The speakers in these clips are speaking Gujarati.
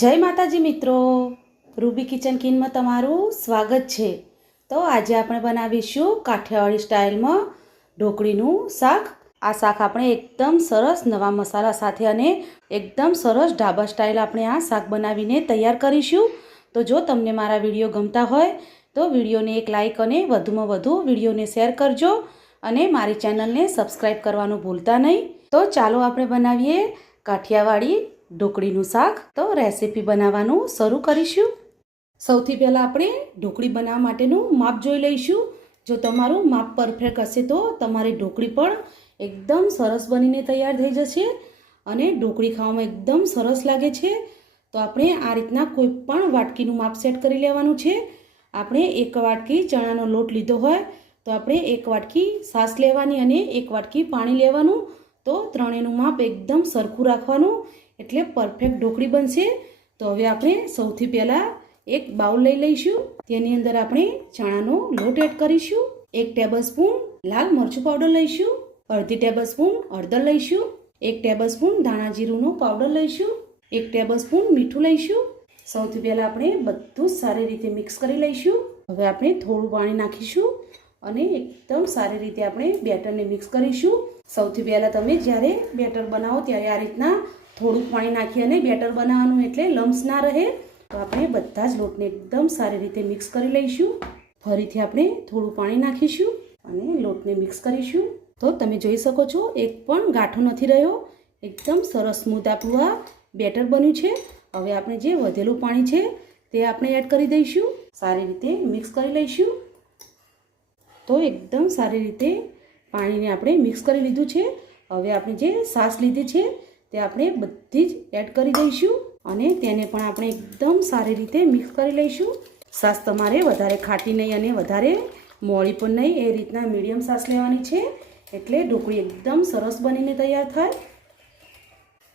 જય માતાજી મિત્રો. રૂબી કિચન કિનમાં તમારું સ્વાગત છે. તો આજે આપણે બનાવીશું કાઠિયાવાડી સ્ટાઇલમાં ઢોકળીનું શાક. આ શાક આપણે એકદમ સરસ નવા મસાલા સાથે અને એકદમ સરસ ઢાબા સ્ટાઇલ આપણે આ શાક બનાવીને તૈયાર કરીશું. તો જો તમને મારા વીડિયો ગમતા હોય, તો વિડીયોને એક લાઇક અને વધુમાં વધુ વિડીયોને શેર કરજો અને મારી ચેનલને સબસ્ક્રાઈબ કરવાનું ભૂલતા નહીં. તો ચાલો આપણે બનાવીએ કાઠિયાવાડી ઢોકળીનું શાક. તો રેસીપી બનાવવાનું શરૂ કરીશું. સૌથી પહેલાં આપણે ઢોકળી બનાવવા માટેનું માપ જોઈ લઈશું. જો તમારું માપ પરફેક્ટ હશે તો તમારી ઢોકળી પણ એકદમ સરસ બનીને તૈયાર થઈ જશે અને ઢોકળી ખાવામાં એકદમ સરસ લાગે છે. તો આપણે આ રીતના કોઈ પણ વાટકીનું માપ સેટ કરી લેવાનું છે. આપણે એક વાટકી ચણાનો લોટ લીધો હોય તો આપણે એક વાટકી સાસ લેવાની અને એક વાટકી પાણી લેવાનું. તો ત્રણેયનું માપ એકદમ સરખું રાખવાનું. એટલે પરફેક્ટ ઢોકળી બનશે. તો હવે આપણે સૌથી પહેલાં એક બાઉલ લઈ લઈશું. તેની અંદર આપણે ચણાનો લોટ એડ કરીશું. એક ટેબલ સ્પૂન લાલ મરચું પાવડર લઈશું. અડધી ટેબલ સ્પૂન હળદર લઈશું. એક ટેબલ સ્પૂન ધાણા જીરુંનો પાવડર લઈશું. એક ટેબલ સ્પૂન મીઠું લઈશું. સૌથી પહેલાં આપણે બધું સારી રીતે મિક્સ કરી લઈશું. હવે આપણે થોડું પાણી નાખીશું અને એકદમ સારી રીતે આપણે બેટરને મિક્સ કરીશું. સૌથી પહેલાં તમે જ્યારે બેટર બનાવો ત્યારે આ રીતના થોડું પાણી નાખી અને બેટર બનાવવાનું એટલે લમ્સ ના રહે. તો આપણે બધા જ લોટને એકદમ સારી રીતે મિક્સ કરી લઈશું. ફરીથી આપણે થોડું પાણી નાખીશું અને લોટને મિક્સ કરીશું. તો તમે જોઈ શકો છો, એક પણ ગાંઠો નથી રહ્યો. એકદમ સરસ સ્મૂથ આપણું આ બેટર બન્યું છે. હવે આપણે જે વધેલું પાણી છે તે આપણે એડ કરી દઈશું. સારી રીતે મિક્સ કરી લઈશું. તો એકદમ સારી રીતે પાણીને આપણે મિક્સ કરી લીધું છે. હવે આપણે જે સાસ લીધી છે તે આપણે બધી જ એડ કરી દઈશું અને તેને પણ આપણે એકદમ સારી રીતે મિક્સ કરી લઈશું. સાસ તમારે વધારે ખાટી નહીં અને વધારે મોળી પણ નહીં, એ રીતના મીડિયમ સાસ લેવાની છે. એટલે ઢોકળી એકદમ સરસ બનીને તૈયાર થાય.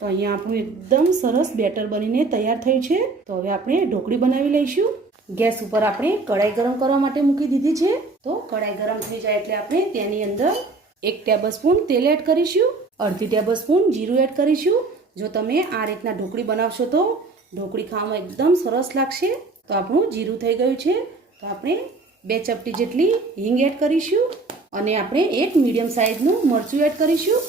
તો અહીંયા આપણું એકદમ સરસ બેટર બનીને તૈયાર થયું છે. તો હવે આપણે ઢોકળી બનાવી લઈશું. ગેસ ઉપર આપણે કઢાઈ ગરમ કરવા માટે મૂકી દીધી છે. તો કઢાઈ ગરમ થઈ જાય એટલે આપણે તેની અંદર એક ટેબલ સ્પૂન તેલ એડ કરીશું. અડધી ટેબલ સ્પૂન જીરું એડ કરીશું. જો તમે આ રીતના ઢોકળી બનાવશો તો ઢોકળી ખાવામાં એકદમ સરસ લાગશે. તો આપણું જીરું થઈ ગયું છે. તો આપણે બે ચપટી જેટલી હિંગ એડ કરીશું અને આપણે એક મીડિયમ સાઇઝનું મરચું એડ કરીશું.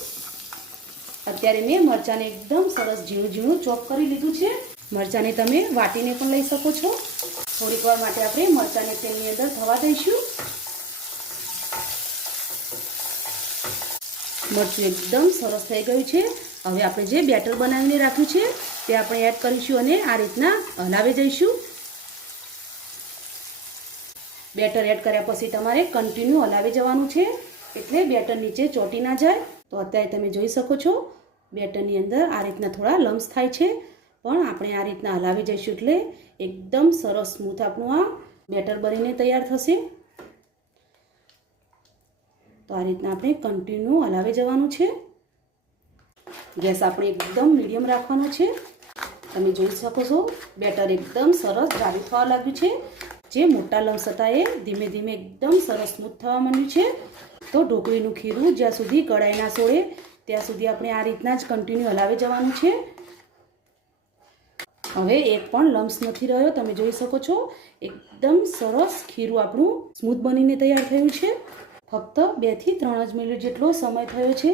અત્યારે મેં મરચાંને એકદમ સરસ ઝીણું ઝીણું ચોપ કરી લીધું છે. મરચાંને તમે વાટીને પણ લઈ શકો છો. થોડીક માટે આપણે મરચાંને તેલની અંદર થવા દઈશું. મરચું એકદમ સરસ થઈ ગયું છે. હવે આપણે જે બેટર બનાવીને રાખ્યું છે, તે આપણે એડ કરીશું અને આ રીતના હલાવી જઈશું બેટર એડ કર્યા પછી તમારે કન્ટિન્યુ હલાવી જવાનું છે, એટલે બેટર નીચે ચોટી ના જાય. તો અત્યારે તમે જોઈ શકો છો, બેટરની અંદર આ રીતના થોડા લમ્સ થાય છે. પણ આપણે આ રીતના હલાવી જઈશું એટલે એકદમ સરસ સ્મૂથ આપણું આ બેટર બનીને તૈયાર થશે. તો આ રીતના આપણે કન્ટિન્યુ હલાવી જવાનું છે. ગેસ આપણે એકદમ મીડિયમ રાખવાનો છે. તમે જોઈ શકો છો, બેટર એકદમ સરસ જાડી થવા લાગ્યું છે. જે મોટા લમ્સ હતા એ ધીમે ધીમે એકદમ સરસ સ્મૂથ થવા માંડ્યું છે. તો ઢોકળીનું ખીરું જ્યાં સુધી કઢાઈ ના સોળે, ત્યાં સુધી આપણે આ રીતના જ કન્ટિન્યુ હલાવી જવાનું છે. હવે એક પણ લમ્સ નથી રહ્યો, તમે જોઈ શકો છો. એકદમ સરસ ખીરું આપણું સ્મૂથ બનીને તૈયાર થયું છે. ફક્ત બેથી ત્રણ જ મિનિટ જેટલો સમય થયો છે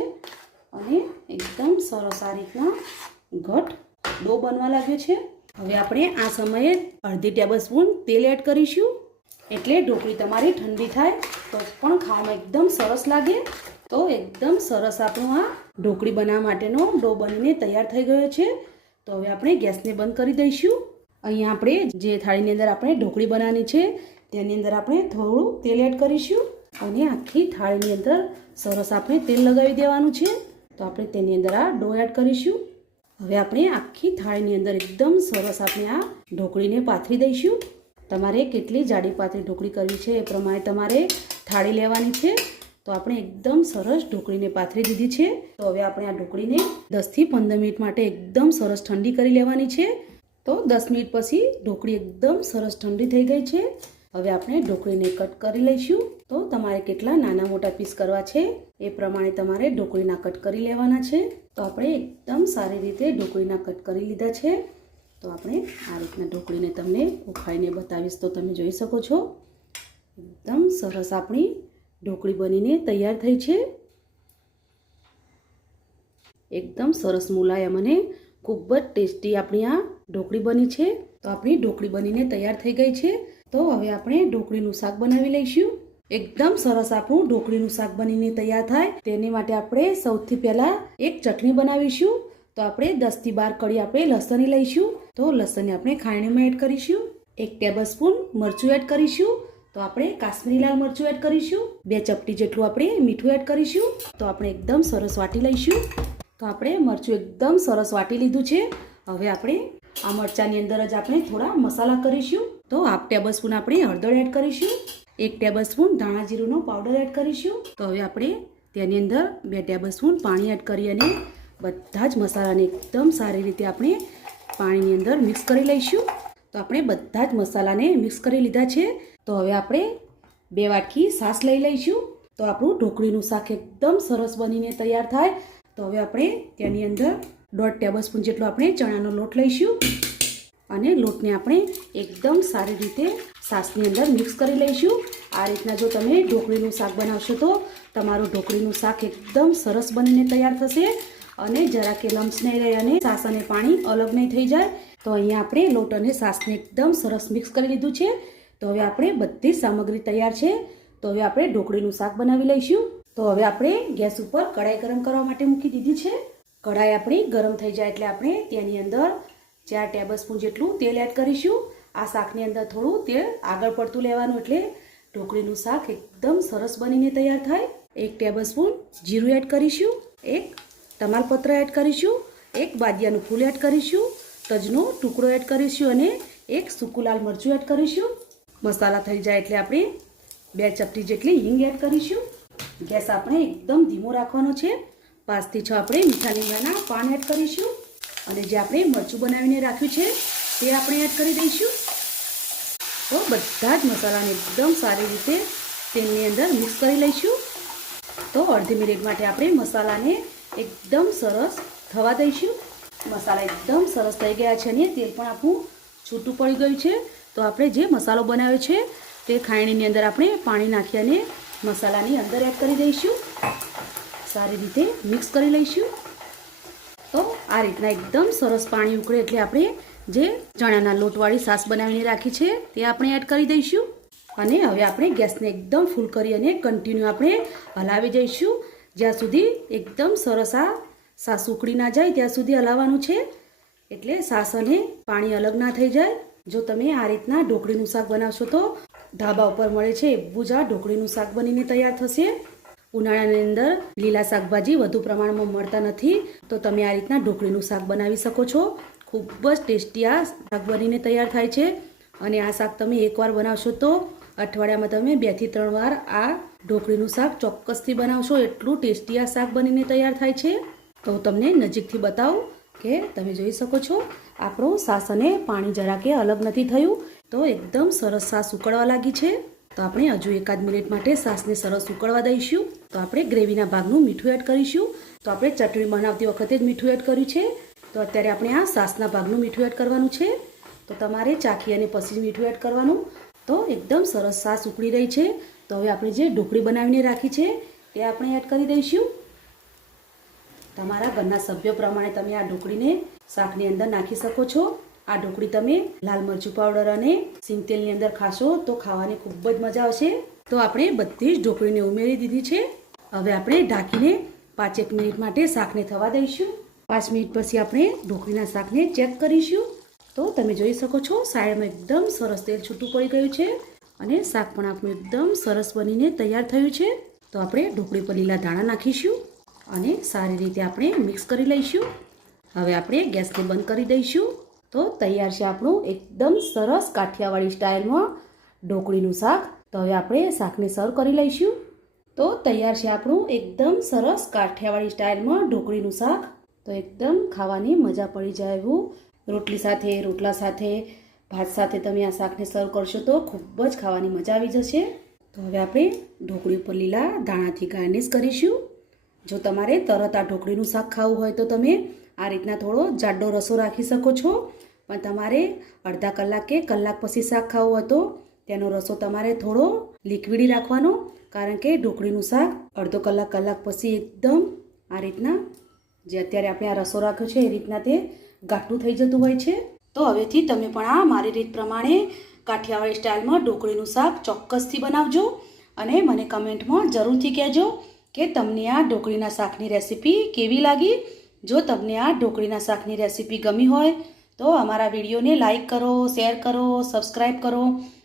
અને એકદમ સરસ આ રીતના ઘટ ડો બનવા લાગ્યો છે. હવે આપણે આ સમયે અડધી ટેબલ સ્પૂન તેલ એડ કરીશું. એટલે ઢોકળી તમારી ઠંડી થાય તો પણ ખાવામાં એકદમ સરસ લાગે. તો એકદમ સરસ આપણું આ ઢોકળી બનાવવા માટેનો ડો બનીને તૈયાર થઈ ગયો છે. તો હવે આપણે ગેસને બંધ કરી દઈશું. અહીંયા આપણે જે થાળીની અંદર આપણે ઢોકળી બનાવવાની છે તેની અંદર આપણે થોડું તેલ એડ કરીશું. અને આખી થાળીની અંદર સરસ આપણે તેલ લગાવી દેવાનું છે. તો આપણે તેની અંદર આ ડો એડ કરીશું. હવે આપણે આખી થાળીની અંદર એકદમ સરસ આપણે આ ઢોકળીને પાથરી દઈશું. તમારે કેટલી જાડી પાતળી ઢોકળી કરવી છે એ પ્રમાણે તમારે થાળી લેવાની છે. તો આપણે એકદમ સરસ ઢોકળીને પાથરી દીધી છે. તો હવે આપણે આ ઢોકળીને દસથી પંદર મિનિટ માટે એકદમ સરસ ઠંડી કરી લેવાની છે. તો દસ મિનિટ પછી ઢોકળી એકદમ સરસ ઠંડી થઈ ગઈ છે. હવે આપણે ઢોકળીને કટ કરી લઈશું. તો તમારે કેટલા નાના મોટા પીસ કરવા છે એ પ્રમાણે તમારે ઢોકળીના કટ કરી લેવાના છે. તો આપણે એકદમ સારી રીતે ઢોકળીના કટ કરી લીધા છે. તો આપણે આ રીતના ઢોકળીને તમને ઉખાડીને બતાવીશ. તો તમે જોઈ શકો છો, એકદમ સરસ આપણી ઢોકળી બનીને તૈયાર થઈ છે. એકદમ સરસ મુલાયમ અને ખૂબ જ ટેસ્ટી આપણી આ ઢોકળી બની છે. તો આપણી ઢોકળી બનીને તૈયાર થઈ ગઈ છે. તો હવે આપણે ઢોકળીનું શાક બનાવી લઈશું. એકદમ સરસ આપણું ઢોકળીનું શાક બનીને તૈયાર થાય. તેની માટે આપણે સૌથી પહેલાં એક ચટણી બનાવીશું. તો આપણે દસથી બાર કળી આપણે લસણની લઈશું. તો લસણને આપણે ખાણીમાં એડ કરીશું. એક ટેબલ સ્પૂન મરચું એડ કરીશું. તો આપણે કાશ્મીરી લાલ મરચું એડ કરીશું. બે ચપટી જેટલું આપણે મીઠું એડ કરીશું. તો આપણે એકદમ સરસ વાટી લઈશું. તો આપણે મરચું એકદમ સરસ વાટી લીધું છે. હવે આપણે આ મરચાંની અંદર જ આપણે થોડા મસાલા કરીશું. તો હાફ ટેબલ સ્પૂન આપણે હળદર એડ કરીશું, એક ટેબલ સ્પૂન ધાણા જીરુંનો પાવડર એડ કરીશું. તો હવે આપણે તેની અંદર બે ટેબલ સ્પૂન પાણી એડ કરી અને બધા જ મસાલાને એકદમ સારી રીતે આપણે પાણીની અંદર મિક્સ કરી લઈશું. તો આપણે બધા જ મસાલાને મિક્સ કરી લીધા છે. તો હવે આપણે બે વાટકી સાસ લઈ લઈશું. તો આપણું ઢોકળીનું શાક એકદમ સરસ બનીને તૈયાર થાય. તો હવે આપણે તેની અંદર દોઢ ટેબલ સ્પૂન જેટલો આપણે ચણાનો લોટ લઈશું. અને લોટને આપણે એકદમ સારી રીતે સાસની અંદર મિક્સ કરી લઈશું. આ રીતના જો તમે ઢોકળીનું શાક બનાવશો તો તમારું ઢોકળીનું શાક એકદમ સરસ બનીને તૈયાર થશે અને જરા કે લમ્સ નહીં રહે અને સાસ અને પાણી અલગ નહીં થઈ જાય. તો અહીંયા આપણે લોટ અને સાસને એકદમ સરસ મિક્સ કરી લીધું છે. તો હવે આપણે બધી સામગ્રી તૈયાર છે. તો હવે આપણે ઢોકળીનું શાક બનાવી લઈશું. તો હવે આપણે ગેસ ઉપર કઢાઈ ગરમ કરવા માટે મૂકી દીધી છે. કઢાઈ આપણી ગરમ થઈ જાય એટલે આપણે તેની અંદર ચાર ટેબલ સ્પૂન જેટલું તેલ એડ કરીશું, આ શાકની અંદર થોડું તેલ આગળ પડતું લેવાનું એટલે ઢોકળીનું શાક એકદમ સરસ બનીને તૈયાર થાય. એક ટેબલ સ્પૂન જીરું એડ કરીશું, એક તમાલપત્ર એડ કરીશું, એક બાદિયાનું ફૂલ એડ કરીશું, તજનો ટુકડો એડ કરીશું અને એક સૂકું લાલ મરચું એડ કરીશું. મસાલા થઈ જાય એટલે આપણે બે ચપટી જેટલી હિંગ એડ કરીશું. ગેસ આપણે એકદમ ધીમો રાખવાનો છે. પાંચથી છ આપણે મીઠા લીમડાના પાન એડ કરીશું. અને જે આપણે મરચું બનાવીને રાખ્યું છે, તે આપણે એડ કરી દઈશું. તો બધા જ મસાલાને એકદમ સારી રીતે તેની અંદર મિક્સ કરી લઈશું. તો અડધી મિનિટ માટે આપણે મસાલાને એકદમ સરસ થવા દઈશું. મસાલા એકદમ સરસ થઈ ગયા છે અને તેલ પણ આપણું છૂટું પડી ગયું છે. તો આપણે જે મસાલો બનાવ્યો છે, તે ખાયણીની અંદર આપણે પાણી નાખી અને મસાલાની અંદર એડ કરી દઈશું. સારી રીતે મિક્સ કરી લઈશું. આ રીતના એકદમ સરસ પાણી ઉકળે એટલે આપણે જે ચણાના લોટવાળી સાસ બનાવીને રાખી છે, તે આપણે એડ કરી દઈશું. અને હવે આપણે ગેસને એકદમ ફૂલ કરી અને કન્ટિન્યુ આપણે હલાવી જઈશું. જ્યાં સુધી એકદમ સરસ આ સાસ ઉકળી ના જાય, ત્યાં સુધી હલાવવાનું છે. એટલે સાસ અને પાણી અલગ ના થઈ જાય. જો તમે આ રીતના ઢોકળીનું શાક બનાવશો તો ઢાબા ઉપર મળે છે, એવું જ આ ઢોકળીનું શાક બનીને તૈયાર થશે. ઉનાળાની અંદર લીલા શાકભાજી વધુ પ્રમાણમાં મળતા નથી, તો તમે આ રીતના ઢોકળીનું શાક બનાવી શકો છો. ખૂબ જ ટેસ્ટી આ શાક બનીને તૈયાર થાય છે. અને આ શાક તમે એકવાર બનાવશો તો અઠવાડિયામાં તમે બેથી ત્રણ વાર આ ઢોકળીનું શાક ચોક્કસથી બનાવશો. એટલું ટેસ્ટી આ શાક બનીને તૈયાર થાય છે. તો હું તમને નજીકથી બતાવું કે તમે જોઈ શકો છો, આપણું સાસ અને પાણી જરા કે અલગ નથી થયું, તો એકદમ સરસ સાસ ઉકળવા લાગી છે. તો આપણે હજુ એકાદ મિનિટ માટે સાસને સરસ ઉકળવા દઈશું. તો આપણે ગ્રેવીના ભાગનું મીઠું એડ કરીશું. તો આપણે ચટણી બનાવતી વખતે જ મીઠું એડ કર્યું છે. તો અત્યારે આપણે આ સાસના ભાગનું મીઠું એડ કરવાનું છે. તો તમારે ચાખી અને પછી મીઠું એડ કરવાનું. તો એકદમ સરસ સાસ ઉકળી રહી છે. તો હવે આપણે જે ઢોકળી બનાવીને રાખી છે તે આપણે એડ કરી દઈશું. તમારા ઘરના સભ્યો પ્રમાણે તમે આ ઢોકળીને શાકની અંદર નાખી શકો છો. આ ઢોકળી તમે લાલ મરચું પાવડર અને સિંગતેલની અંદર ખાશો તો ખાવાની ખૂબ જ મજા આવશે. તો આપણે બધી જ ઢોકળીને ઉમેરી દીધી છે. હવે આપણે ઢાંકીને પાંચેક મિનિટ માટે શાકને થવા દઈશું. પાંચ મિનિટ પછી આપણે ઢોકળીના શાકને ચેક કરીશું. તો તમે જોઈ શકો છો સાઈડમાં એકદમ સરસ તેલ છૂટું પડી ગયું છે અને શાક પણ આપણું એકદમ સરસ બનીને તૈયાર થયું છે. તો આપણે ઢોકળી પર લીલા દાણા નાખીશું અને સારી રીતે આપણે મિક્સ કરી લઈશું. હવે આપણે ગેસને બંધ કરી દઈશું. તો તૈયાર છે આપણું એકદમ સરસ કાઠિયાવાડી સ્ટાઇલમાં ઢોકળીનું શાક. તો હવે આપણે શાકને સર્વ કરી લઈશું. તો તૈયાર છે આપણું એકદમ સરસ કાઠિયાવાડી સ્ટાઇલમાં ઢોકળીનું શાક. તો એકદમ ખાવાની મજા પડી જાય એવું. રોટલી સાથે, રોટલા સાથે, ભાત સાથે તમે આ શાકને સર્વ કરશો તો ખૂબ જ ખાવાની મજા આવી જશે. તો હવે આપણે ઢોકળી ઉપર લીલા દાણાથી ગાર્નિશ કરીશું. જો તમારે તરત આ ઢોકળીનું શાક ખાવું હોય તો તમે આ રીતના થોડો જાડો રસો રાખી શકો છો. પણ તમારે અડધા કલાક કે કલાક પછી શાક ખાવું હોય તો તેનો રસો તમારે થોડો લિક્વિડી રાખવાનો. કારણ કે ઢોકળીનું શાક અડધો કલાક કલાક પછી એકદમ આ રીતના જે અત્યારે આપણે આ રસો રાખ્યો છે, એ રીતના તે ગાઠું થઈ જતું હોય છે. તો હવેથી તમે પણ આ મારી રીત પ્રમાણે કાઠિયાવાડી સ્ટાઇલમાં ઢોકળીનું શાક ચોક્કસથી બનાવજો અને મને કમેન્ટમાં જરૂરથી કહેજો કે તમને આ ઢોકળીના શાકની રેસીપી કેવી લાગી. જો તમને આ ઢોકળીના શાકની રેસીપી ગમી હોય તો અમારા વિડીયોને લાઈક કરો, શેર કરો સબસ્ક્રાઈબ કરો.